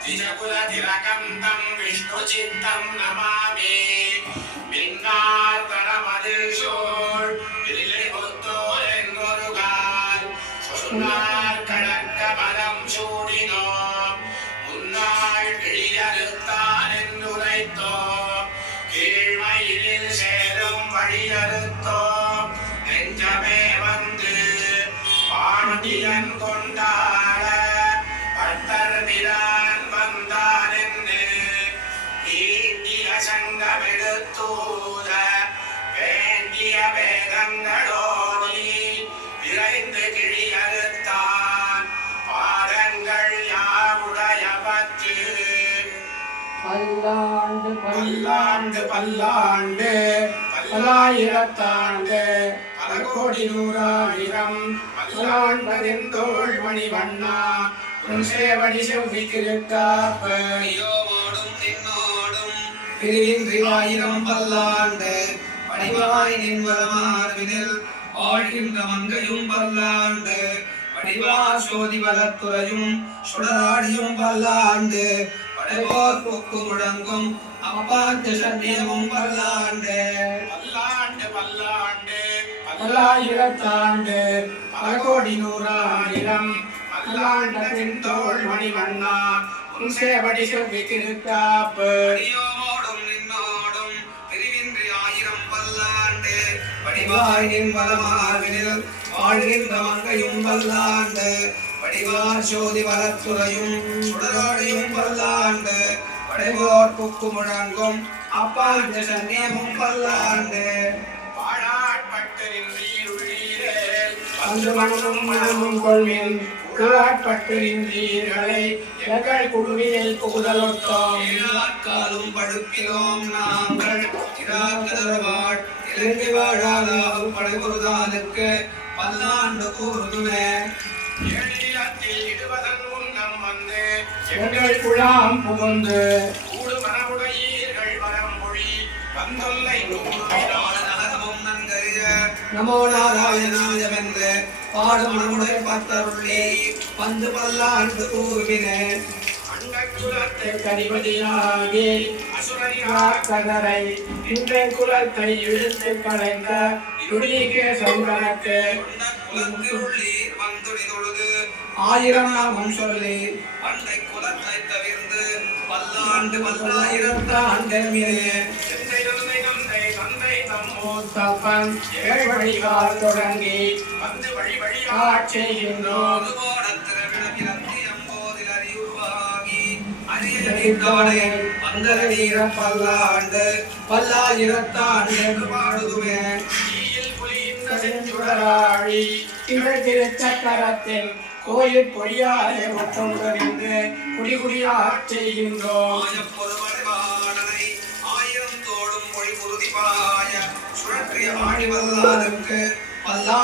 द्विजकुलतिलकं विष्णुचित्तं नमामि मिन्नार्तनमदिशोर् विल्लिपुत्तोरेन्मुरुगान् சொன்னார் கடற்க மரம் சூடினோ முன்னாள் கிழியறுத்தான் என்றுரைத்தோ கீழ்மயிலில் சேரும் வழியறுத்தோ நெஞ்சமே வந்து பாண்டியன் கொண்டாட பட்டர் பிரான் வந்தான் என்று ஈண்டிய சங்கமெடுத்தூத வேண்டிய வேதங்களோடி விரைந்து கிழியறுத்தான் பாதங்கள் யாவுடைய பற்று பல்லாண்டு பல்லாண்டு பல்லாண்டு பல்லாயிரத்தாண்டு பல கோடி நூறாயிரம் பல்லாண்டதெந்தோள் மணிவண்ணா உன் சேவடி செவ்வி திருக்காப்பு பிரிவின்றி ஆயிரம் பல்லாண்டு படிவாய் நின்வரமார்வினில் ஆழ்கின்ற மங்கையும் பல்லாண்டு படிவா சோதி வலத்துறையும் சுடராடியும் பல்லாண்டு படைவோர் பொக்கு முழங்கும் அப்பாத்து சன்னியமும் பல்லாண்டு பல்லாண்டு பல்லாண்டு பல்லாயிரத்தாண்டு பல கோடி நூறாயிரம் பல்லாண்டதெந்தோள் மணிவண்ணா உன் சேவடி செவ்வி திருக்காப்பு படிவாய் நின்வரமார்வினில் வாழ்கின்ற மங்கையும் பல்லாண்டு படிவார் சோதி வலத்துறையும் சுடராடியும் பல்லாண்டு படைவோர் புக்கு முழங்கும் அப்பாண்டு சன்னியமும் பல்லாண்டு பாடாட்பட்டு நின்றீருள்ளீரே அன்று மனமும் மனமும் கொள்வேன் குழாட்பட்டு நின்றீர்களை எங்கள் குழுவினில் புகுதலொட்டோம் காலும் படுப்பிலோம் நாங்கள் இராக்கதர்வாள் இலங்கை வாழாதாவும் படைபுரிதானுக்கு பல்லாண்டு கூறுதுவே ஏழிலத்தில் இடுவதன் முன்னம் வந்து எங்கள் குழாம் புகுந்து கூடு மனமுடையீர்கள் வரமொழி வந்தொல்லை நூறுவினான நகரமும் நன்கறிய நமோ நாராயணாயமென்று பாடும் நம்முடைய பத்தருள்ளே வந்து பல்லாண்டு கூறுவினே அண்டக்குலத்தை கதிபதியாகி அசுரனிராக்கதரை இன்றைய குலத்தை இழுத்து கலைந்த இடுடிகே சௌரனுக்கு குலத்திருள்ளீர் வந்துடி தொழுது ஆயிரம் நாமம் சொல்லி பண்டை குலத்தை தவிர்ந்து பல்லாண்டு பல்லாயிரத்தாண்டு தந்தை தந்தை தந்தை தந்தை நம்மோ தப்பன் ஏழ் வழிகால் தொடங்கி வந்து வழி வழியா ஆட்செய்கின்றோம் பல்லாண்டு பல்லாயிரத்தாண்டு பாடுதுமே தீயில் புலிந்த செஞ்சுடராழி திகழ் திருச்சக்கரத்தில் கோயில் பொய்யாலே ஒற்றம் கறிந்து குடிகுடியாச் செய்கின்றோம் ஆயிரம் தோடும் மொழி உறுதிபாய சுழற்றிய ஆணி வல்லாருக்கு பல்லா